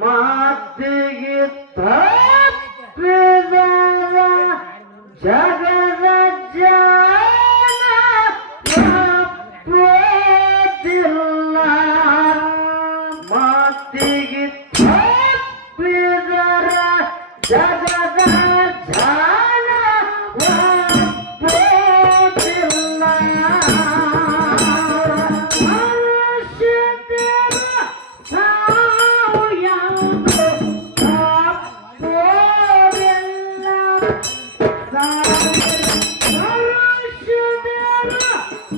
ಮಾತಿಗೆ ತಪ್ಪಿದ ಜಗದ ಜನ ಒಪ್ಪುವುದಿಲ್ಲ. ಮಾತಿಗೆ ತಪ್ಪಿದರ ಜಗದ ಜನ ಒಪ್ಪುವುದಿಲ್ಲ. ಮನುಷ್ಯರ ಸಾವು ಯಾವುದು ತಪ್ಪುವುದಿಲ್ಲ. ಮನುಷ್ಯರ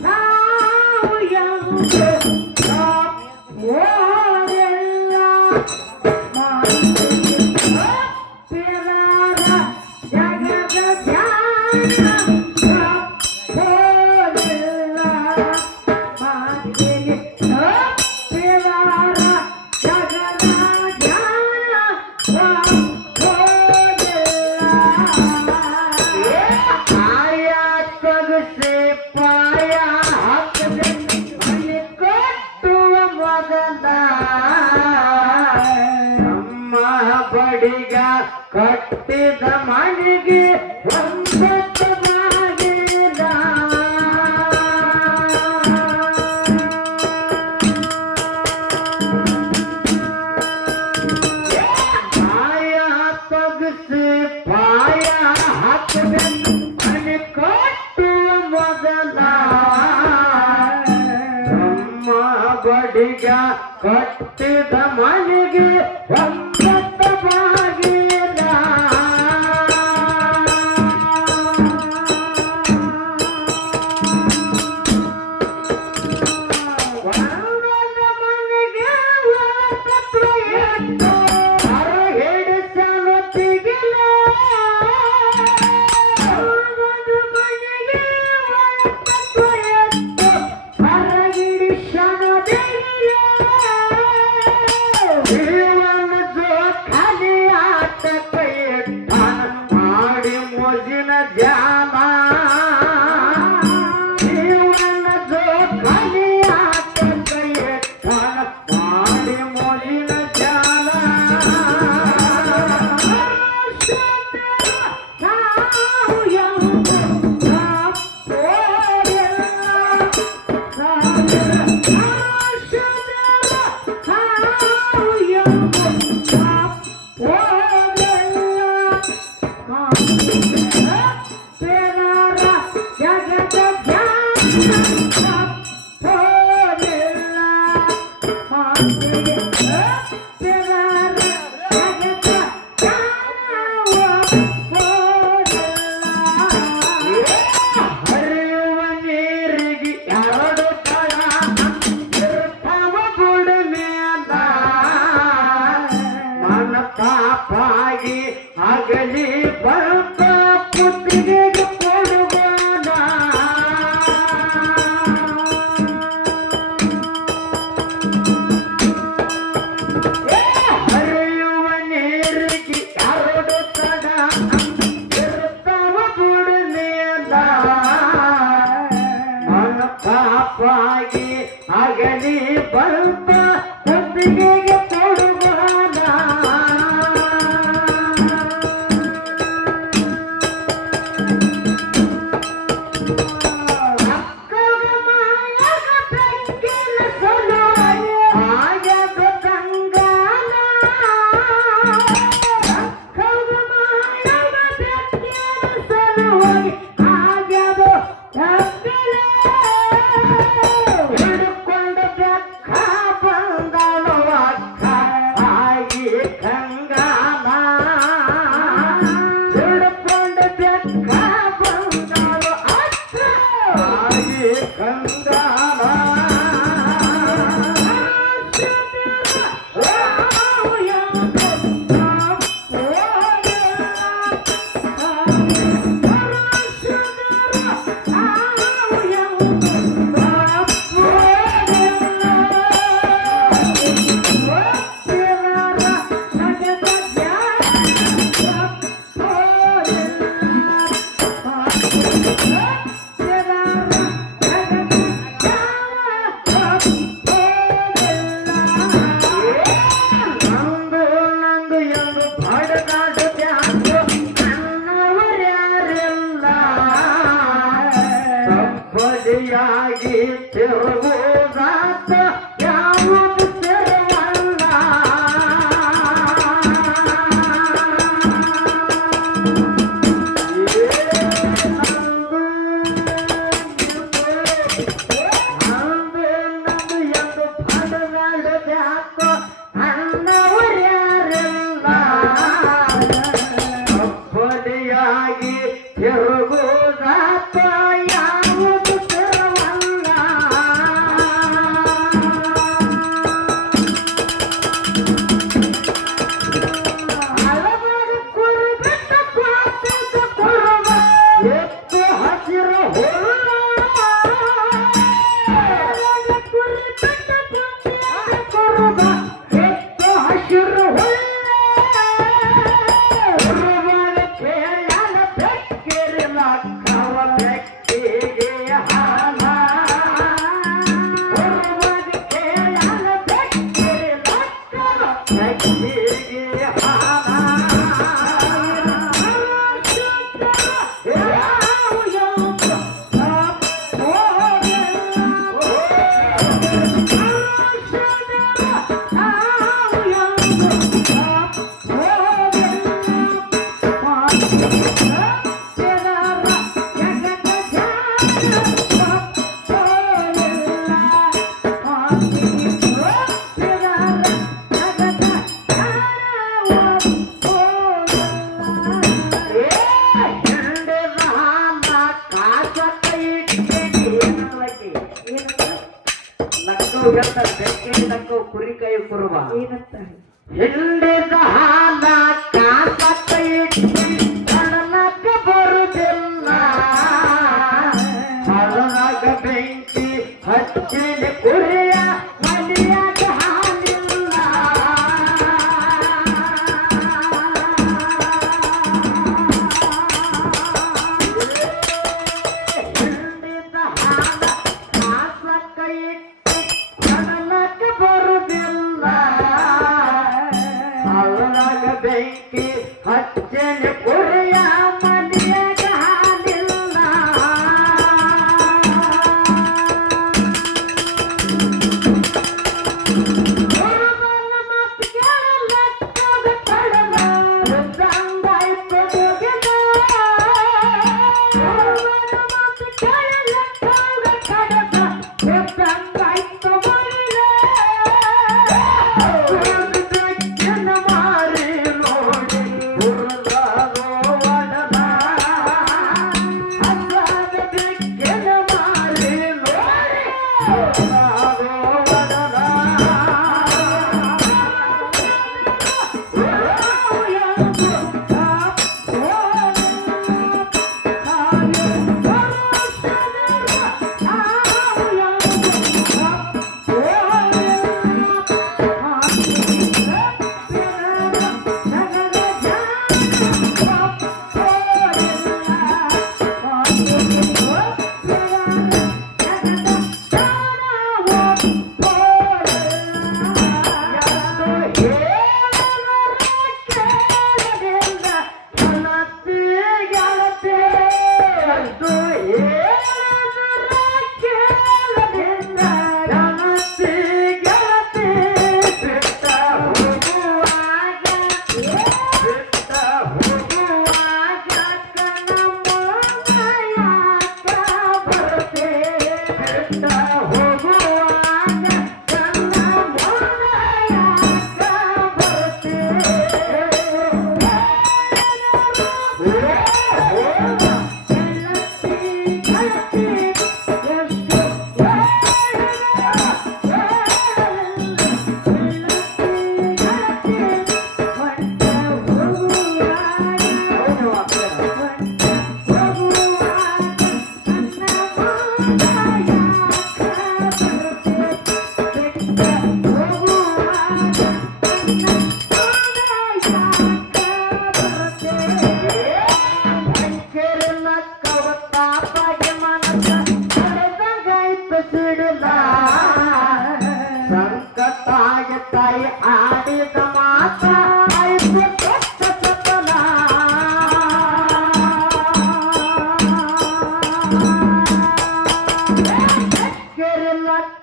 ಸಾವು ಯಾವುದು ತಪ್ಪುವುದಿಲ್ಲ. ಬಡಿಗ ಕಟ್ಟಿದ ಮನೆಗೆ ಒಂಬತ್ತು ಬಾಗಿಲ. ಪಾಯ ತಗಸಿ ಪಾಯ ಹಾಕದೆ ಮನೆ ಕಟ್ಟುವ ಮೊದಲ ನಮ್ಮ ಬಡಿಗ ಕಟ್ಟಿದ ಮನೆಗೆ ಒಂಬತ್ತು ಬಾಗಿಲ. ಒಂದೊಂದು ಮನೆಗೆ ಒಳತತ್ವ ಎಷ್ಟು ಹೊರ ಹಿಡಿಸಲು ತಿಗಿಲ. ಒಂದೊಂದು ಮನೆಗೆ ಒಳತತ್ವ ಎಷ್ಟು ಹೊರ ಹಿಡಿಸಲು ತಿಗಿಲ. ಜೀವನ ಜೋಖಾಲಿ ಆಟ ಕೈ ಮಾಡಿ ಮೋಜಿನ ಜಾಲ. ಜೀವನ ಜೋಖಾಲಿ ಆಟ ಕೈ ಮಾಡಿ ಮೋಜಿನ ಜಾಲ. ಸಾವು ಯಾವುದು ತಪ್ಪುವುದಿಲ್ಲ. ಹರಿಯುವ ನೀರಿಗೆ ಎರಡು ತಳ ಇರ್ತಾವ ಬುಡ ಮೇಲ. ಮನ ಪಾಪಾಗಿ ಆಗಲಿ ಬಂತ ಪುತ್ತಿಗೆಗೆ ಕೊಡುವಾನ. ಹರಿಯುವ ನೀರಿಗೆ ಎರಡು ತಡ ಇರ್ತಾವ ಬುಡ ಮೇಲ. ಮನ ಪಾಪಾಗಿ ಆಗಲಿ ಬಂತ ಪುತ್ತಿಗೆಗೆ ಕೊಡುವಾನ. ಹಿಡ್ಕೊಂಡು ಬೆಕ್ಕ ಬಂದಳು ಅಕ್ಕ ಆಗಿ ಕಂಗಾಲ. ಹಿಡ್ಕೊಂಡು ಬೆಕ್ಕ ಬಂದಳು ಅಕ್ಕ ಆಗಿ ಕಂಗಾಲ. Yeah. ಬಲಿಯಾಗಿ ತಿರುಗುವುದಾತ ಯಾವುದು ತಿರುವಲ್ಲ ಬಲಿಯಾಗಿ ತಿರುಗುವುದಾತ ಯಾವುದು ತಿರುವಲ್ಲ ಹಲವಾರು ಕುರುಬಿಟ್ಟ ಪಾಪಿಸ ಕುರುಬ ಎತ್ತು ಹಸಿರು ಹುಲ್ಲ ಕುರುಬಿಟ್ಟ ಪಾಪಿಸ ಕುರುಬ ಎತ್ತು ಹಸಿರು ಹುಲ್ಲ ಕುರುಬನ ಕೇಳಲ ಬೆಕ್ಕಿರಿನ ಕವ ಬೆಕ್ಕಿಗೆ ಹಾಲ ಕುರುಬನ ಕೇಳಲ ಬೆಕ್ಕಿರಿನ ಕವ ಬೆಕ್ಕಿಗೆ ಹಾಲ ಕುರಿ ಕೈ ಕುರುಬ ಹಿಂಡಿದ ಹಾಲ ಕಾಸ ಕೈ ಕಡಲಕ್ಕ ಬರುದಿಲ್ಲ ಹೊಲದಾಗ ಬೆಂಕಿ ಹಚ್ಚಿನ ಕುರಿಯ ಮನೆಯಾಗ ಹಾಲಿಲ್ಲ ಹಿಂಡಿದ ಹಾಲ ಕಾಸ ಕೈ ಕಡಲಕ್ಕ ಬರುದಿಲ್ಲ ಹೊಲದಾಗ ಬೆಂಕಿ ಹಚ್ಚಿನ ಕುರಿಯ ಮನೆಯಾಗ ಹಾಲಿಲ್ಲ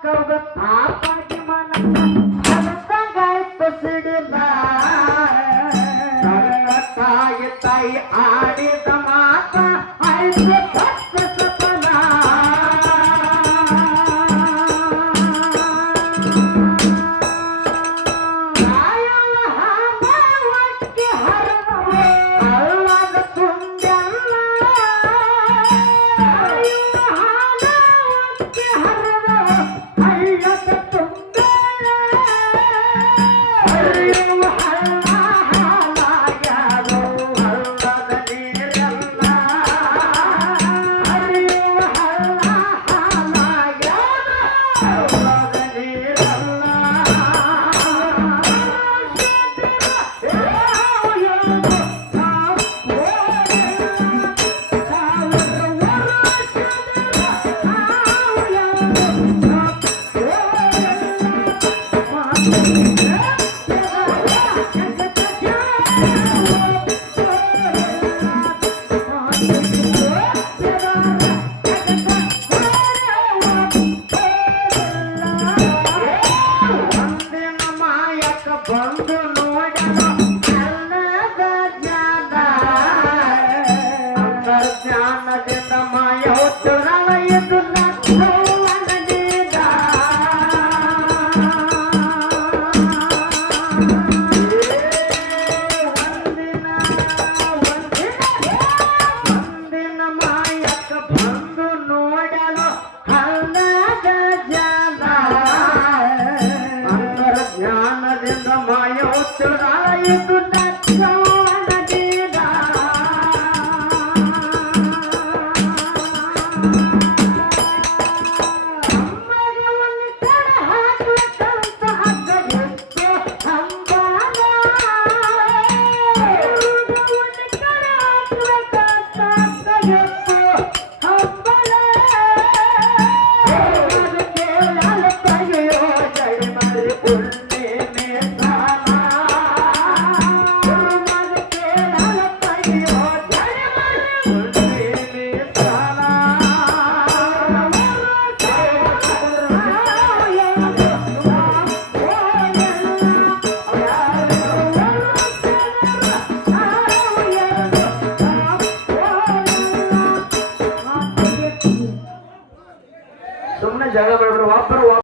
ಕೌಗ ತಾಪಾಗಿ ಮನಗಾಯ್ತು ಸಿಡಿಲ ತಾಯಿ ತಾಯಿ ಆಡಿದ ಮಾತ ಆಯ್ತು ಸತ್ಯ ಸಫಲ ಬಂದು ನೋಡಲು ಅನ್ನದ ಜ್ಞಾನ ಅಂತರ್ಜ್ಞಾನದಿಂದ ಮಾಯ ಉತ್ತರಲ ಎಂದು ಒಂದಿನ ಮಾಯಕ್ಕ ಬಂದು ನೋಡಲು ಅನ್ನದ ಜ್ಞಾನ ಜ್ಞಾನದಿಂದ ಮಾಯ ಉತ್ತರಾಯಿತು ಸುಮ್ಮನೆ ಜಾಗ ಬೇಡ ಒಬ್ಬರು